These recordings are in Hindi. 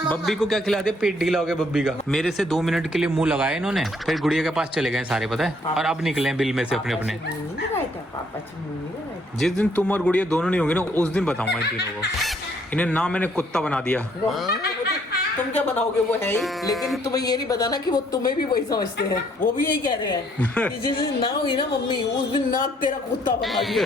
बब्बी को क्या खिला दे, पेट ढीला हो गया बब्बी का। मेरे से 2 मिनट के लिए मुंह लगाया इन्होंने, फिर गुड़िया के पास चले गए सारे, पता है। और अब निकले बिल में से अपने अपने। जिस दिन तुम और गुड़िया दोनों नहीं होंगे ना, उस दिन बताऊंगा इन तीनों को। इन्हें ना मैंने कुत्ता बना दिया। तुम क्या बनाओगे वो है ही, लेकिन तुम्हें ये नहीं बताना कि वो तुम्हें भी वही समझते हैं। वो भी यही कह रहे हैं कि जिस दिन ना हुई ना मम्मी, उस दिन ना तेरा कुत्ता बना दिया।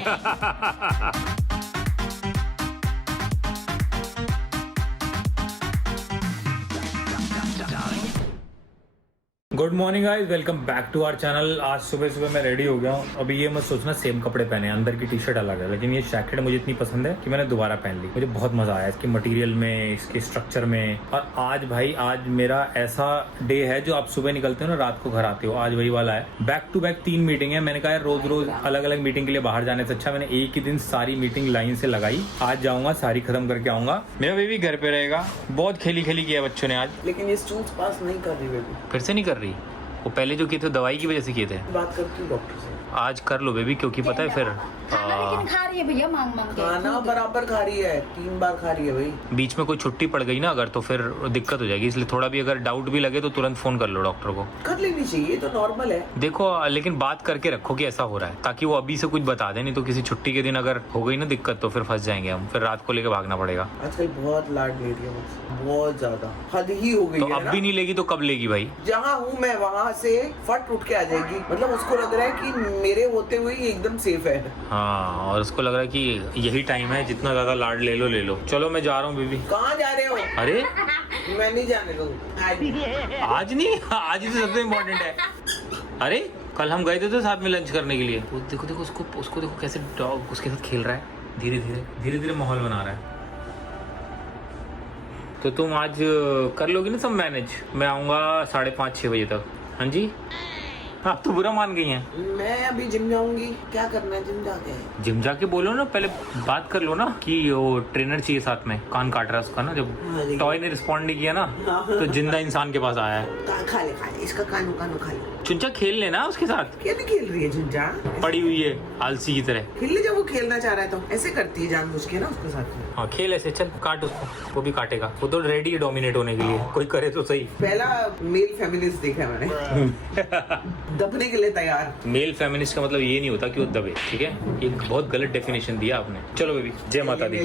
Good morning guys, welcome back to our channel. आज सुबह सुबह मैं रेडी हो गया हूँ। अभी ये मत सोचना सेम कपड़े पहने, अंदर की टी शर्ट अलग है, लेकिन ये जैकेट मुझे इतनी पसंद है कि मैंने दोबारा पहन ली। मुझे बहुत मजा आया इसके मटेरियल में, इसके स्ट्रक्चर में। और आज भाई, आज मेरा ऐसा डे है जो आप सुबह निकलते हो ना, रात को घर आते हो, आज वही वाला है। बैक टू बैक 3 मीटिंग है। मैंने कहा रोज रोज अलग अलग मीटिंग के लिए बाहर जाने से अच्छा मैंने एक ही दिन सारी मीटिंग लाइन से लगाई। आज जाऊंगा, सारी खत्म करके आऊंगा। मेरा बेबी घर पे रहेगा। बहुत खेली खेली किया बच्चों ने आज, लेकिन ये स्टूल्स पास नहीं कर रही बेबी। फिर से नहीं कर रही। वो पहले जो किए थे दवाई की वजह से किए थे। बात करती हूँ डॉक्टर से। आज कर लो बेबी, क्योंकि पता है फिर खाना लेकिन खा रही है भैया, मांग मांग के। खाना बराबर खा रही है, 3 बार खा रही है भाई। बीच में कोई छुट्टी पड़ गई ना अगर, तो फिर दिक्कत हो जाएगी। इसलिए थोड़ा भी अगर डाउट भी लगे तो तुरंत फोन कर लो डॉक्टर को। कर लेनी चाहिए, तो नॉर्मल है। देखो लेकिन बात करके रखो कि ऐसा हो रहा है, ताकि वो अभी से कुछ बता दे। नहीं तो किसी छुट्टी के दिन अगर हो गई ना दिक्कत, तो फिर फंस जाएंगे हम, फिर रात को लेके भागना पड़ेगा। आजकल बहुत लाड ले रही है मुझसे, बहुत ज्यादा, हद ही हो गई तो है अब ना? भी नहीं लेगी तो कब लेगी भाई? जहाँ हूँ मैं वहाँ से फट उठ के आ जाएगी। मतलब उसको लग रहा है कि मेरे होते हुए ही एकदम सेफ है। हाँ, और उसको लग रहा है कि यही टाइम है, जितना ज्यादा लाड ले लो ले लो। चलो मैं जा रहा हूँ बेबी। कहाँ जा रहे हो? अरे मैं नहीं जाने दूंगा आज नहीं, आज ही तो सबसे इम्पोर्टेंट है। अरे कल हम गए थे तो साथ में लंच करने के लिए। वो देखो देखो उसको देखो कैसे डॉग उसके साथ खेल रहा है। धीरे धीरे माहौल बना रहा है। तो तुम आज कर लोगी ना सब मैनेज? मैं आऊँगा 5:30-6 बजे तक। हाँ जी, आप तो बुरा मान गई हैं। मैं अभी जिम जाऊंगी। क्या करना है जिम जाके? जिम जाके बोलो ना, पहले बात कर लो ना कि वो ट्रेनर चाहिए साथ में। कान काट रहा है उसका ना, जब टॉय ने रिस्पॉन्ड नहीं किया ना, तो जिंदा इंसान के पास आया है। खा ले इसका कानू खा ले। चुंचा खेल लेना उसके साथ। क्या नहीं खेल रही है झुंझा? पड़ी हुई है आलसी की तरह। खेल ले, जब वो खेलना चाह रहा है तो ऐसे करती है जानबूझ के ना उसके साथ। हाँ खेल ऐसे, चल काट उसको, वो भी काटेगा। वो तो रेडी है डोमिनेट होने के लिए, कोई करे तो सही। पहला मेल फेमिनिस्ट देखा मैंने। दबने के लिए तैयार। मेल फेमिनिस्ट का मतलब ये नहीं होता कि वो दबे, ठीक है? एक बहुत गलत डेफिनेशन दिया आपने। चलो बेबी, जय माता दी।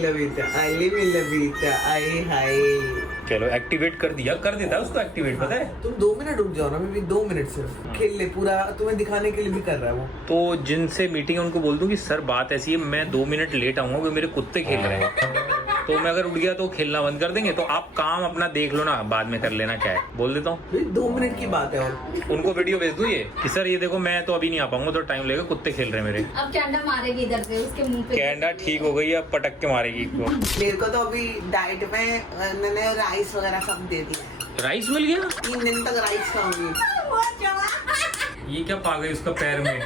चलो एक्टिवेट कर दिया, कर देता है उसको एक्टिवेट, पता है? तुम 2 मिनट रुक जाओ ना बेबी, 2 मिनट सिर्फ। खेल ले पूरा, तुम्हें दिखाने के लिए भी कर रहा है वो। तो जिनसे मीटिंग है उनको बोल दूं कि सर बात ऐसी है, मैं 2 मिनट लेट आऊंगा क्योंकि मेरे कुत्ते खेल रहे हैं। तो मैं अगर उठ गया तो खेलना बंद कर देंगे। तो आप काम अपना देख लो ना, बाद में कर लेना। क्या है बोल देता हूँ, 2 मिनट की बात है। और उनको वीडियो भेज दूं ये कि सर ये देखो मैं तो अभी नहीं आ पाऊंगा, तो टाइम लगेगा, कुत्ते खेल रहे हैं मेरे। अब कैंडा मारेगी इधर से उसके मुंह पे। कैंडा ठीक हो गई, अब पटक के मारेगी इसको। मेरे को तो अभी डाइट में मैंने राइस वगैरह सब दे दिया। राइस मिल गया? 3 दिन तक राइस खाऊंगी। ये क्या पा गई उसका पैर में?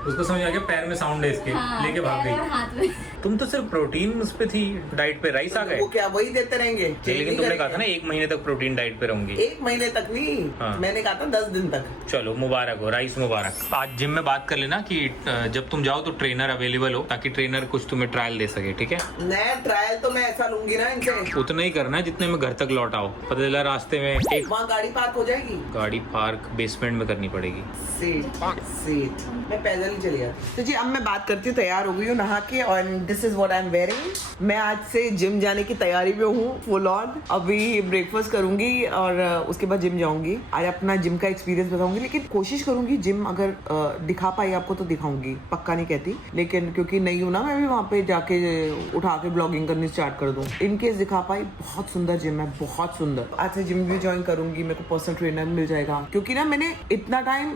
उसको समझ आ गया पैर में साउंड है इसके। हाँ, लेके भाग पैर और गई। हाथ में। तुम तो सिर्फ प्रोटीन उस पे थी, डाइट पे। राइस आ गए? वो क्या वही देते रहेंगे? लेकिन तुमने कहा था ना 1 महीने तक प्रोटीन डाइट पे रहूंगी। 1 महीने तक नहीं, हाँ। मैंने कहा था 10 दिन तक। चलो मुबारक हो, राइस मुबारक। आज जिम में बात कर लेना कि जब तुम जाओ तो ट्रेनर अवेलेबल हो, ताकि ट्रेनर कुछ तुम्हें ट्रायल दे सके, ठीक है? नया ट्रायल तो मैं ऐसा लूंगी ना इनसे, उतना ही करना है जितने में घर तक लौट आओ। पता चला रास्ते में एक वहाँ गाड़ी पार्क हो जाएगी। गाड़ी पार्क बेसमेंट में करनी पड़ेगी। सीट मैं पैदल ही चली जाती। तो जी अब मैं बात करती हूँ, तैयार हो गई हूँ नहा के, और this is what I am wearing. मैं आज से जिम जाने की तैयारी में हूँ फुल ऑन। अभी ब्रेकफास्ट करूंगी और उसके बाद जिम जाऊंगी। आज अपना जिम का एक्सपीरियंस बताऊंगी, लेकिन कोशिश करूंगी जिम अगर दिखा पाई आपको तो दिखाऊंगी, पक्का नहीं कहती। लेकिन क्योंकि नहीं हूँ ना मैं भी वहाँ पे जाके उठा के ब्लॉगिंग करनी स्टार्ट कर दूँ। इनकेस दिखा पाई, बहुत सुंदर जिम है, बहुत सुंदर। आज से जिम भी ज्वाइन करूंगी, मेरे को पर्सनल ट्रेनर मिल जाएगा। क्योंकि ना मैंने इतना टाइम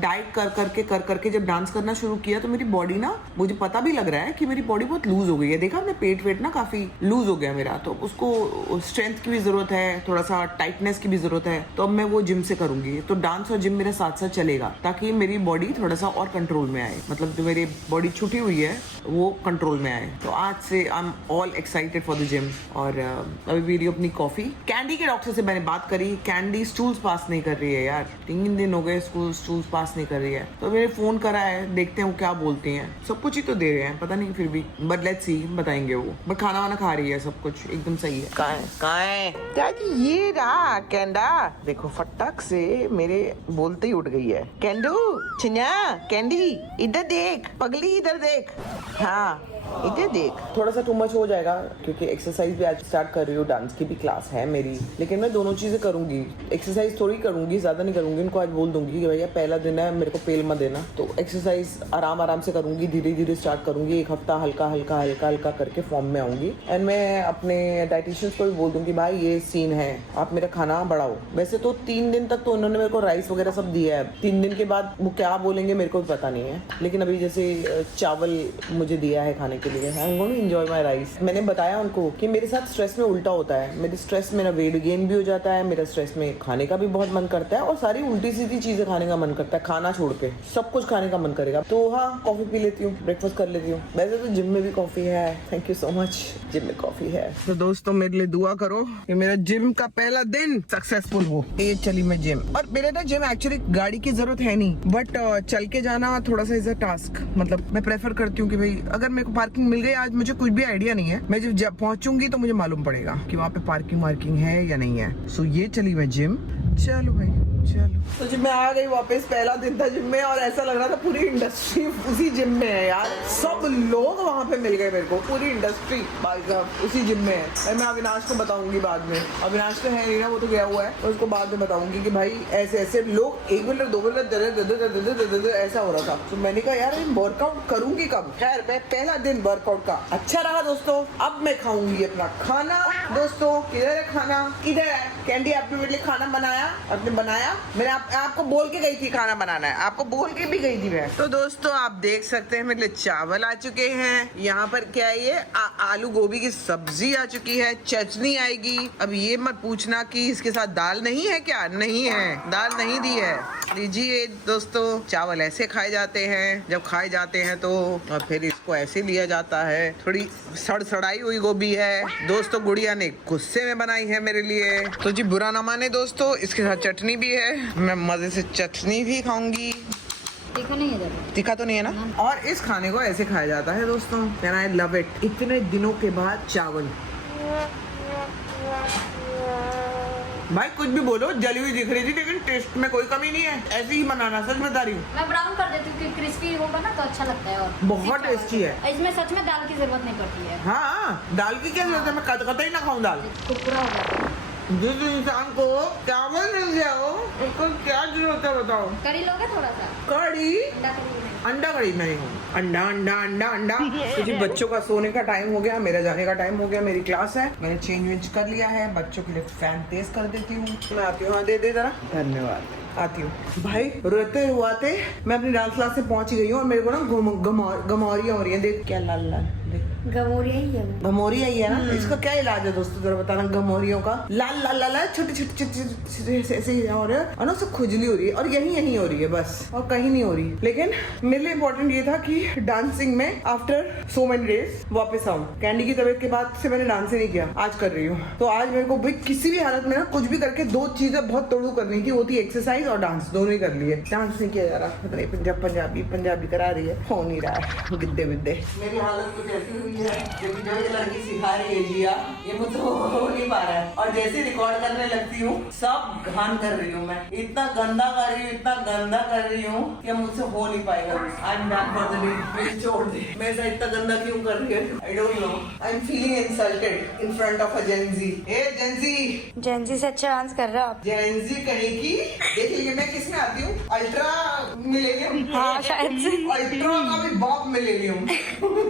डाइट कर करके जब डांस करना शुरू किया तो मेरी बॉडी ना, मुझे पता भी लग रहा है कि मेरी बॉडी बहुत लूज हो गई है। देखा आपने, पेट वेट ना काफी लूज हो गया मेरा, तो उसको स्ट्रेंथ की भी जरूरत है, थोड़ा सा टाइटनेस की भी जरूरत है। तो अब मैं वो जिम से करूंगी। तो डांस और जिम मेरे साथ साथ चलेगा, ताकि मेरी बॉडी थोड़ा सा और कंट्रोल में आए। मतलब जो मेरी बॉडी छुटी हुई है वो कंट्रोल में आए। तो आज से I am all excited for the gym. और अभी वीडियो अपनी कॉफी। कैंडी के डॉक्टर से मैंने बात करी, कैंडी स्टूल्स पास नहीं कर रही है यार। 3 दिन हो गए स्टूल्स पास नहीं कर रही है। तो मैंने फोन करा है, देखते हैं वो क्या बोलते हैं। सब कुछ ही तो दे रहे हैं, पता नहीं फिर भी बट लेट्स सी, बताएंगे वो। बट खाना वाना खा रही है, सब कुछ एकदम सही है। कहाँ है दादी? ये रहा कैंडा। देखो फटक से मेरे बोलते ही उठ गई है। कैंडू, चिन्या, कैंडी, इधर देख, पगली इधर देख। हाँ इधर देख। थोड़ा सा टू मच हो जाएगा क्योंकि एक्सरसाइज भी आज स्टार्ट कर रही हूँ, डांस की भी क्लास है मेरी, लेकिन मैं दोनों चीजें करूंगी। एक्सरसाइज थोड़ी करूंगी, ज्यादा नहीं करूंगी। इनको आज बोल दूंगी कि भैया पहला दिन है, मेरे को पेल मत देना। तो एक्सरसाइज आराम से करूंगी, धीरे धीरे स्टार्ट करूंगी। एक हफ्ता हल्का हल्का करके फॉर्म में आऊंगी। एंड मैं अपने डाइटिशियंस को भी बोल दूंगी भाई ये सीन है, आप मेरा खाना बढ़ाओ। वैसे तो 3 दिन तक तो उन्होंने मेरे को राइस वगैरह सब दिया है। 3 दिन के बाद वो क्या बोलेंगे मेरे को भी पता नहीं है, लेकिन अभी जैसे चावल मुझे दिया है खाने के लिए, I am going to enjoy my rice. मैंने बताया उनको कि मेरे साथ स्ट्रेस में उल्टा होता है। मेरे स्ट्रेस में ना वेट गेन भी हो जाता है, मेरा स्ट्रेस में खाने का भी बहुत मन करता है और सारी उल्टी सीधी चीजें खाने का मन करता है। खाना छोड़ के सब कुछ खाने का मन करेगा। तो हाँ, कॉफी पी लेती हूँ, ब्रेकफास्ट कर लेती हूँ। वैसे तो जिम में भी कॉफी है, thank you so much, gym में कॉफी है। तो दोस्तों मेरे लिए दुआ करो कि मेरा जिम का पहला दिन सक्सेसफुल हो। ये चली मैं जिम, और मेरे ना जिम एक्चुअली गाड़ी की जरूरत है नहीं, बट चल के जाना थोड़ा सा इज अ टास्क। मतलब मैं प्रेफर करती हूँ कि भाई अगर मेरे को पार्किंग मिल गई, आज मुझे कुछ भी आइडिया नहीं है, मैं जब पहुंचूंगी तो मुझे मालूम पड़ेगा कि वहाँ पे पार्किंग है या नहीं है। सो ये चली मैं जिम। चलो भाई चलो। तो जिम में आ गई वापस, पहला दिन था जिम में और ऐसा लग रहा था पूरी इंडस्ट्री उसी जिम में है यार। सब लोग वहाँ पे मिल गए मेरे को, पूरी इंडस्ट्री भाई साहब उसी जिम में है। और मैं अविनाश को बताऊंगी बाद में, अविनाश तो है नहीं ना, वो तो गया हुआ है, तो उसको बाद में बताऊंगी कि भाई ऐसे ऐसे लोग 1 मिनट 2 मिनट ऐसा हो रहा था। तो मैंने कहा यार वर्कआउट करूंगी कब। खैर मैं पहला दिन वर्कआउट का अच्छा रहा दोस्तों। अब मैं खाऊंगी अपना खाना। दोस्तों किधर है खाना? इधर है। कैंडी आपने मेरे लिए खाना बनाया? आपने बनाया? मैंने आपको बोल के गई थी खाना बनाना है, आपको बोल के भी गई थी मैं। तो दोस्तों आप देख सकते हैं मेरे लिए चावल आ चुके हैं। यहाँ पर क्या है, ये आलू गोभी की सब्जी आ चुकी है, चटनी आएगी। अब ये मत पूछना कि इसके साथ दाल नहीं है क्या, नहीं है, दाल नहीं दी है। लीजिए दोस्तों, चावल ऐसे खाए जाते हैं, जब खाए जाते हैं तो और फिर इसको ऐसे लिया जाता है। थोड़ी सड़सड़ाई हुई गोभी है दोस्तों, गुड़िया ने गुस्से में बनाई है मेरे लिए। तो जी बुरा ना माने दोस्तों, इसके साथ चटनी भी है, मैं मजे से चटनी भी खाऊंगी। तीखा नहीं है, तीखा तो नहीं है ना। और इस खाने को ऐसे खाया जाता है दोस्तों, एंड आई लव इट। इतने दिनों के बाद चावल। भाई कुछ भी बोलो, जली हुई दिख रही थी लेकिन टेस्ट में कोई कमी नहीं है। ऐसे ही बनाना, सच बता रही हूँ। मैं ब्राउन कर देती हूँ क्योंकि क्रिस्पी होगा ना तो अच्छा लगता है और बहुत टेस्टी है। इसमें सच में दाल की जरूरत नहीं पड़ती है। हाँ दाल की क्या जरूरत है, मैं कतई ना खाऊं दाल। कुरकुरा हो जाता है। जिस इंसान को चावल मिल गया हो उसको क्या जरूरत है बताओ। करी लोगे थोड़ा सा? कड़ी? अंडा करी नहीं। अंडा कड़ी नहीं हूँ। अंडा अंडा अंडा अंडा। तो जी बच्चों का सोने का टाइम हो गया, मेरा जाने का टाइम हो गया, मेरी क्लास है, मैंने चेंज वेंज कर लिया है। बच्चों के लिए फैन तेज कर देती हूँ। मैं आती हूँ, हाँ दे जरा, धन्यवाद। आती हूँ भाई। रोते हुआते मैं अपनी डांस क्लास से पहुंच गई हूँ और मेरे को ना गमौरियाँ हो रही है। देख क्या लाल लाल, देख गमोरिया ही है, गमौरिया ही है ना। इसका क्या इलाज है दोस्तों जरा बताना। गमौरियों का लाल लाल लाल छोटी छोटी ऐसे हो रहे हैं और ना उससे खुजली हो रही है और यही हो रही है बस, और कहीं नहीं हो रही। लेकिन मेरे लिए इम्पोर्टेंट ये था कि डांसिंग में आफ्टर सो मेनी डेज वापस आऊँ। कैंडी की तबीयत के बाद से मैंने डांस ही नहीं किया, आज कर रही हूँ। तो आज मेरे को भाई किसी भी हालत में ना कुछ भी करके 2 चीजें बहुत तोड़ू करनी थी, वो थी एक्सरसाइज और डांस। दोनों ही कर लिए। डांस नहीं किया जा रहा, पता नहीं पंजाबी करा रही है, हो नहीं रहा है गिद्दे बिद्दे। मेरी हालत कुछ ऐसी हुई है क्योंकि जो ये लड़की सिखा रही है जिया, ये मुझसे हो नहीं पा रहा है। और जैसे रिकॉर्ड करने लगती हूँ सब घान कर रही हूँ मैं, इतना गंदा कर रही हूँ, इतना गंदा कर रही हूँ कि मुझसे हो नहीं पाएगा। आई am done for the day, मुझे छोड़ दे। मैं ऐसा इतना गंदा क्यों कर रही है, I don't know. I am feeling insulted in front of a Gen Z. A Gen Z, Gen Z से अच्छा डांस कर रहा आप। जेंजी कहेगी। देख लीजिए मैं किसमें आती हूँ, अल्ट्रा मिलेनियम। हाँ शायद से। अल्ट्रा का भी बाप मिलेनियम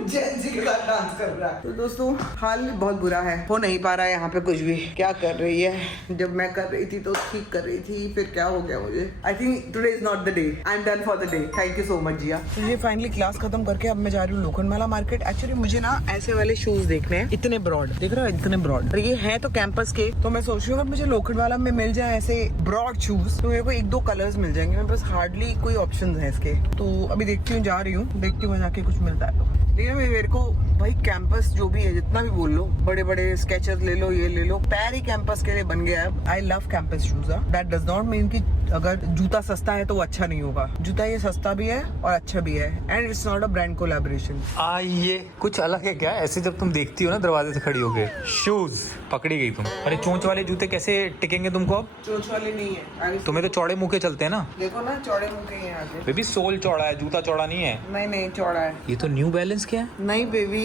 जेंजी के साथ डांस कर रहा है। तो दोस्तों हाल बहुत बुरा है, हो नहीं पा रहा है यहाँ पे कुछ भी। क्या कर रही है, जब मैं कर रही थी तो ठीक कर रही थी, फिर क्या हो गया मुझे। I think today is not the day, I am done for the day. Thank you so much Jiya. तो ये फाइनली क्लास खत्म करके अब मैं जा रही हूँ लोखंडवाला मार्केट। एक्चुअली मुझे ना ऐसे वाले शूज देखने हैं, इतने ब्रॉड, देख रहे हो इतने ब्रॉड, और ये है तो कैंपस के। तो मैं सोच रही हूँ अगर मुझे लोखंडवाला में मिल जाए ऐसे ब्रॉड शूज तो मेरे को 1-2 कलर्स मिल जाएंगे। मेरे पास हार्डली कोई ऑप्शन है इसके। तो अभी देखती हूँ, जा रही हूँ, देखती हूँ जाके कुछ मिलता है तो। लेकिन मेरे को भाई कैंपस जो भी है, जितना भी बोल लो, बड़े बड़े स्केचर्स ले लो, ये ले लो, पैर ही कैंपस के लिए बन गया है। I love campus shoes. That does not mean कि अगर जूता सस्ता है तो वो अच्छा नहीं होगा। जूता ये सस्ता भी है और अच्छा भी है, and it's not a brand collaboration. आइए, कुछ अलग है क्या? ऐसे जब तुम देखती हो ना दरवाजे से खड़ी होके, शूज पकड़ी गई तुम। अरे चोंच वाले जूते कैसे टिकेंगे तुमको अब? चोंच वाले नहीं है आगे। तुम्हें तो चौड़े मुंह के चलते हैं ना। देखो ना, चौड़े मुंह के हैं आगे। बेबी सोल चौड़ा है, जूता चौड़ा नहीं है। नहीं नहीं, चौड़ा है। ये तो न्यू बैलेंस क्या है? नहीं बेबी,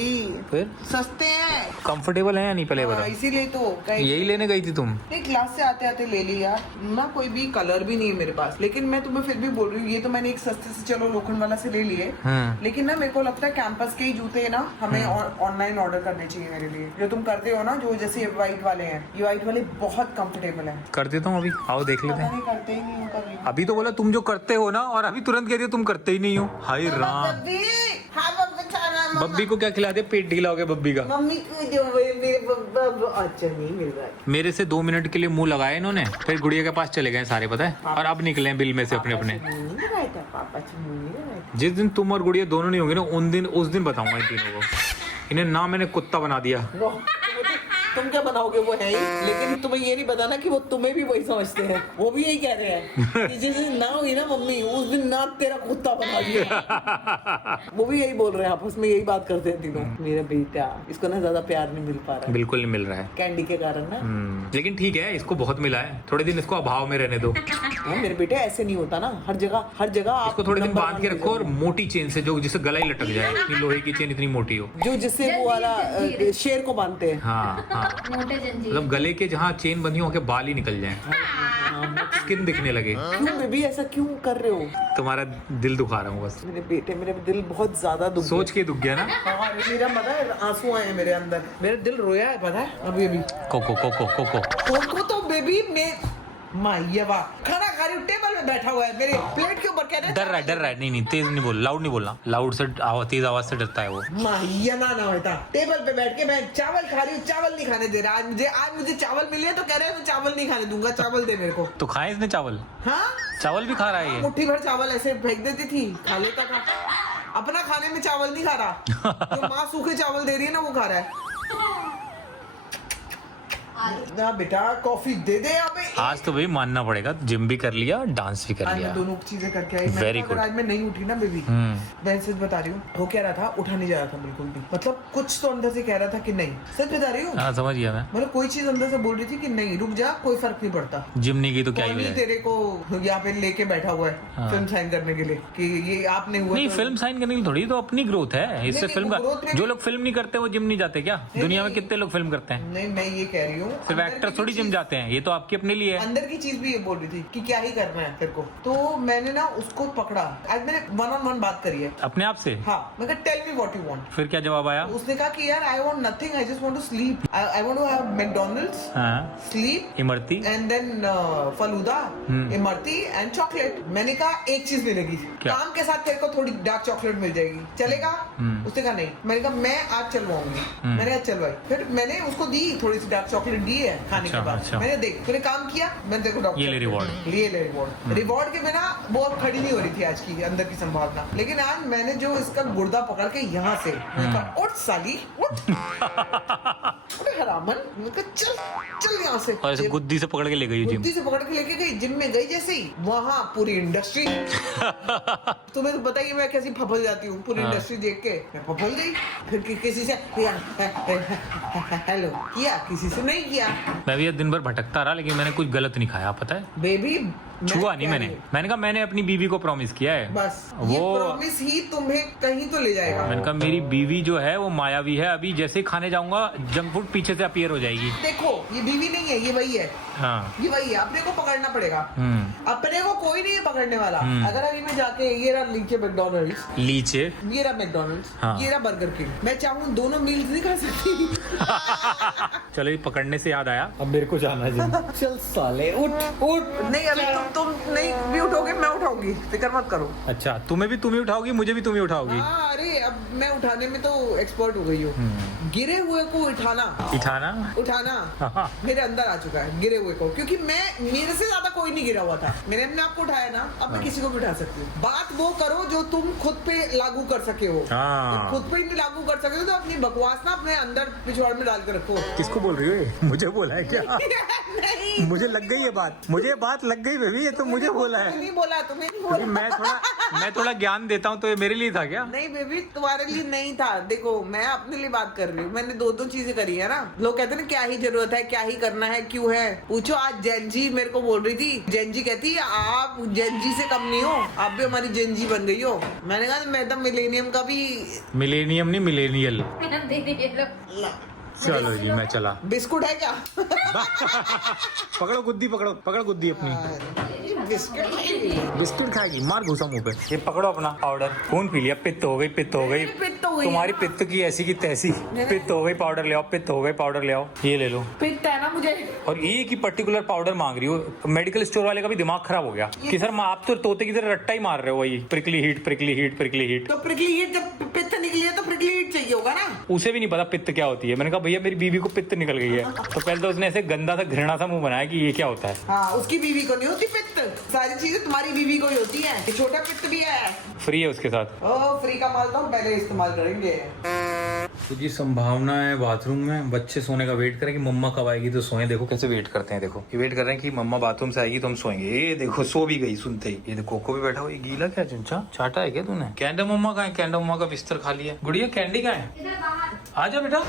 फिर सस्ते हैं। कंफर्टेबल है या नहीं पहले हाँ, बता। इसीलिए तो यही लेने गई थी तुम? नहीं, क्लास से आते आते ले ली यार ना। कोई भी कलर भी नहीं है मेरे पास, लेकिन मैं तुम्हें फिर भी बोल रही हूँ, ये तो मैंने एक सस्ते से चलो लोखंड वाला से ले लिए, लेकिन ना मेरे को लगता है कैंपस के ही जूते ना हमें ऑनलाइन ऑर्डर करने चाहिए मेरे लिए। जो तुम करते हो ना, जो जैसे व्हाइट वाले हैं, ये व्हाइट वाले बहुत कंफर्टेबल है। कर देता हूँ अभी, आओ देख लेते हैं। नहीं करते ही नहीं हो कभी। अभी तो बोला तुम जो करते हो ना, और अभी तुरंत कह रही हो तुम करते ही नहीं हो। हाय राम। बब्बी को क्या खिला दे? पेट ढीला हो गया बब्बी का। मम्मी को जो मेरे अच्छा नहीं मिल रहा है। मेरे से 2 मिनट के लिए मुंह लगाया इन्होंने, फिर गुड़िया के पास चले गए सारे, पता है। और अब निकले हैं बिल में से अपने अपने। पापा से जिस दिन तुम और गुड़िया दोनों नहीं होंगे ना, उस दिन बताऊंगा इन तीनों को। इन्हें ना मैंने कुत्ता बना दिया। तुम क्या बनाओगे वो है ही, लेकिन तुम्हें ये नहीं बताना कि वो तुम्हें भी वही समझते हैं। वो भी यही कह रहे हैं कि जिस दिन ना हुई ना मम्मी, उस दिन ना तेरा कुत्ता बना दिया। वो भी यही बोल रहे हैं, आपस में यही बात करते हैं तीनों। मेरा बेटा, इसको ना ज्यादा प्यार नहीं मिल पा रहा है। बिल्कुल नहीं मिल रहा है कैंडी के कारण ना। लेकिन ठीक है, इसको बहुत मिला है। थोड़े दिन इसको अभाव में रहने दो। मेरे बेटे ऐसे नहीं होता ना, हर जगह आप इसको थोड़े दिन नंबर बांध के वन रखो, और मोटी चेन से, जो जिससे गला ही लटक जाए। इतनी लोहे की चेन इतनी मोटी हो, जो जिससे वो वाला शेर को बांधते हैं। हाँ हाँ, मोटे जंजीर। मतलब गले के जहाँ चेन बंधी हो के बाल ही निकल जाए, स्किन दिखने लगे। क्यों बेबी ऐसा क्यों कर रहे हो? तुम्हारा दिल दुखा रहा हूँ बस। मेरे बेटे, मेरा दिल बहुत ज्यादा दुख सोच के दुख गया ना। हाँ, मेरा पता है, आंसू आए हैं मेरे अंदर। मेरा दिल रोया है, पता है अभी अभी। कोको कोको कोको कोको तो बेबी मैं मायवा खाना खा रही हूँ, टेबल में बैठा हुआ है, मेरे प्लेट के ऊपर कह रहे डर रहा है। नहीं तेज नहीं बोल, लाउड नहीं बोलना। लाउड से तेज आवाज से डरता है वो। माहिया ना होता। टेबल पे बैठ के मैं चावल खा रही हूँ, चावल नहीं खाने दे रहा। आज मुझे चावल मिले तो कह रहे हैं मैं चावल नहीं खाने दूंगा, चावल दे मेरे को। तो खाए इसने चावल? हाँ, चावल भी खा रहा है ये? मुट्ठी भर चावल ऐसे फेंक देती थी, खा लेता था। अपना खाने में चावल नहीं खा रहा, जो माँ सूखे चावल दे रही है ना वो खा रहा है। ना बेटा, कॉफी दे दे यहाँ पे। आज तो भाई मानना पड़ेगा, जिम भी कर लिया, डांस भी कर आज लिया। मैं दोनों चीजें करके आई। Very अगर good. आज मैं नहीं उठी ना बेबी, मैं सच बता रही हूँ, वो कह रहा था उठा नहीं जा रहा था बिल्कुल भी। मतलब कुछ तो अंदर से कह रहा था कि नहीं, सच बता रही हूँ। हाँ समझ गया मैं। मतलब कोई चीज अंदर से बोल रही थी कि नहीं रुक जा, कोई फर्क नहीं पड़ता। जिम नहीं की तो क्या ही कौन ही वजह? तेरे को यहाँ पे लेके बैठा हुआ है हाँ। फिल्म साइन करने के लिए कि ये आपने हुआ नहीं, तो- फिल्म साइन करने की थोड़ी, तो अपनी ग्रोथ है इससे। नहीं, फिल्म वो growth का में जो भी- लोग फिल्म नहीं करते वो जिम नहीं जाते क्या? दुनिया में कितने लोग फिल्म करते हैं? नहीं, मैं ये कह रही हूँ, सिर्फ अंदर एक्टर की थोड़ी जिम चीज- जाते हैं। ये तो आपके अपने लिए है। अंदर की चीज भी ये बोल रही थी कि क्या ही करना है तेरे को। तो मैंने ना उसको पकड़ा। आज मैंने 1-on-1 बात करी है अपने आप से? हाँ, मैं कहा tell me what you want. फिर क्या जवाब आया? उसने कहा कि यार I want nothing, I just want to sleep, I want to have McDonald's, हाँ, sleep imarti. And then falooda, imarti and chocolate. मैंने कहा एक चीज मिलेगी, क्या? काम के साथ तेरे को थोड़ी डार्क चॉकलेट मिल जाएगी, चलेगा? उसने कहा नहीं। मैंने कहा मैं आज चलवाऊंगी। मैंने आज चलवाई, फिर मैंने उसको दी थोड़ी सी डार्क चॉकलेट दी है खाने के अच्छा, बाद। अच्छा। मैंने देख तूने काम किया, मैंने तेरे को डार्क ये ले reward। लिए ले रिवॉर्ड। रिवॉर्ड के बिना वो अब खड़ी नहीं हो रही थी आज की अंदर की संभावना। लेकिन आज मैंने जो इसका गुर्दा पकड़ के यहाँ से, मैंने कहा उठ साली उठ, अरे हरामन, मैंने कहा चल चल यहाँ से। और ऐसे गुद्दी से पकड़ के ले गई जिम। बुद्धि से पकड़ के लेके गई, जिम में गई जैसे ही वहाँ पूरी इंडस्ट्री तुम्हें तो पता ही है मैं कैसी फफल जाती हूँ। पूरी इंडस्ट्री देख के मैं फफल गई। फिर किसी से हेलो किया, किसी से नहीं किया। मैं भी दिन भर भटकता रहा, लेकिन मैंने कुछ गलत नहीं खाया, पता है। बेबी छुआ नहीं मैंने कहा मैंने अपनी बीवी को प्रॉमिस किया है। बस ये वो प्रॉमिस ही तुम्हें कहीं तो ले जाएगा। मैंने कहा मेरी बीवी जो है वो मायावी है। अभी जैसे ही खाने जाऊंगा जंक फूड पीछे से अपीयर हो जाएगी। देखो ये बीवी नहीं है, ये वही है। हाँ, ये वही है, अपने को पकड़ना पड़ेगा। अपने को कोई नहीं है पकड़ने वाला। अगर अभी मैं जाके ये रहा नीचे मैकडॉनल्ड्स, लीचे, ये रहा मैकडॉनल्ड्स, हाँ। ये रहा बर्गर किंग, मैं चाहूँ दोनों मील्स नहीं खा सकती। चलो ये पकड़ने से याद आया, अब मेरे को जाना है जिम। चल साले उठ उठ। नहीं अभी तुम नहीं भी उठोगे, मैं उठाऊंगी, फिक्र मत करो। अच्छा, तुम्हें भी तुम ही उठाओगी, मुझे भी तुम ही उठाओगी। हाँ, अरे अब मैं उठाने में तो एक्सपर्ट हो गई हूँ। गिरे हुए को उठाना मेरे अंदर आ चुका है, गिरे हुए को, क्योंकि मेरे से ज्यादा कोई नहीं गिरा हुआ था, मैंने अपने आप को उठाया ना, अब मैं किसी को भी उठा सकती हूँ। बात वो करो जो तुम खुद पे लागू कर सके हो, खुद पे ही नहीं लागू कर सके हो तो अपनी बकवास ना अपने अंदर पिछवाड़ में डाल के रखो। किसको बोल रही हो ये? मुझे बोला है क्या? नहीं, मुझे लग गई ये बात, मुझे बात लग गई बेबी, ये तो मुझे बोला है। नहीं बोला, तुम्हें नहीं बोला। मैं थोड़ा ज्ञान देता हूँ तो ये मेरे लिए था क्या? नहीं बेबी, तुम्हारे लिए नहीं था। देखो मैं अपने लिए बात कर रही हूँ, मैंने दो चीजें करी है ना। लोग कहते हैं ना क्या ही जरूरत है, क्या ही करना है, क्यों है पूछो। आज जेनजी मेरे को बोल रही थी, जेनजी कहती है आप जेनजी से कम नहीं हो, आप भी हमारी जेनजी बन गई हो। मैंने कहा मैं तो मिलेनियम का भी, मिलेनियम नहीं मिलेनियल। चलो जी मैं चला। बिस्कुट है क्या? पकड़ो गुद्दी, पकड़ गुद्दी अपनी। बिस्कुट खाएगी, मार घुसा मुंह पे। ये पकड़ो अपना पाउडर। खून पी लिया, पित्त हो गई तुम्हारी पित्त की ऐसी की तैसी। पित्त हो गई, पाउडर ले आओ, पित्त हो गई, पाउडर ले आओ, ये ले लो। पित्त है ना मुझे। और एक ही पर्टिकुलर पाउडर मांग रही हो। मेडिकल स्टोर वाले का भी दिमाग खराब हो गया कि सर आप तो तोते की तरह रट्टा ही मार रहे हो, वही प्रिकली हीट। तो प्रिकली हीट, जब पित्त निकली है तो प्रिकली हीट चाहिए होगा ना। उसे भी नहीं पता पित्त क्या होती है। मैंने कहा भैया मेरी बीवी को पित्त निकल गई है, तो पहले तो उसने ऐसे गंदा सा घृणा सा मुंह बनाया कि ये क्या होता है। हाँ, उसकी बीवी को नहीं होती पित्त, सारी चीजें तुम्हारी बीवी को ही होती है। ये छोटा पित्त भी है, फ्री है उसके साथ। ओ फ्री का माल तो हम पहले इस्तेमाल करेंगे। तो जी संभावना है बाथरूम में बच्चे सोने का वेट करें कि मम्मा कब आएगी तो सोए। देखो कैसे वेट करते हैं, देखो ये वेट कर रहे हैं कि मम्मा बाथरूम से आएगी तो हम सोएंगे। ये देखो सो भी गई सुनते ही। ये देखो कोको भी बैठा हुआ। ये गीला क्या चुंचा चाटा है क्या तूने? कैंडा मम्मा का है, कैंडा मम्मा का बिस्तर खाली है। गुड़िया कैंडी का है? आजा बेटा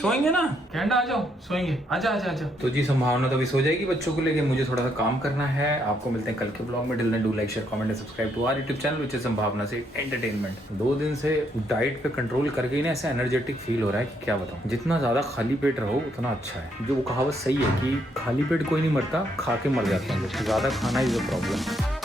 सोएंगे ना, कैंडा आ जाओ सोएंगे, आजा आजा आजा। तो जी संभावना तो अभी सो जाएगी बच्चों को लेके, मुझे थोड़ा सा काम करना है। आपको मिलते हैं कल के ब्लॉग में। Till then do like share comment and subscribe to our YouTube channel which is संभावना से एंटरटेनमेंट। 2 दिन से डाइट पे कंट्रोल करके ही ना ऐसा एनर्जेटिक फील हो रहा है कि क्या बताऊं। जितना ज्यादा खाली पेट रहो उतना अच्छा है। जो वो कहावत सही है कि खाली पेट कोई नहीं मरता, खा के मर जाता है। ज्यादा खाना इज अ प्रॉब्लम।